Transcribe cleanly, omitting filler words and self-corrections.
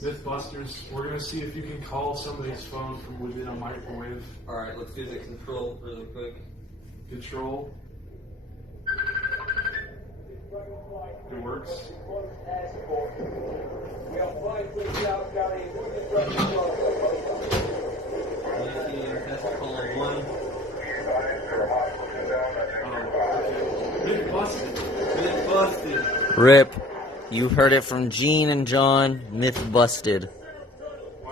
Mythbusters, we're going to see if you can call somebody's phone from within a microwave. Alright, let's do the control really quick. Control. It works. That's calling one. Myth busted. Myth busted. Rip. You heard it from Gene and John. Myth busted.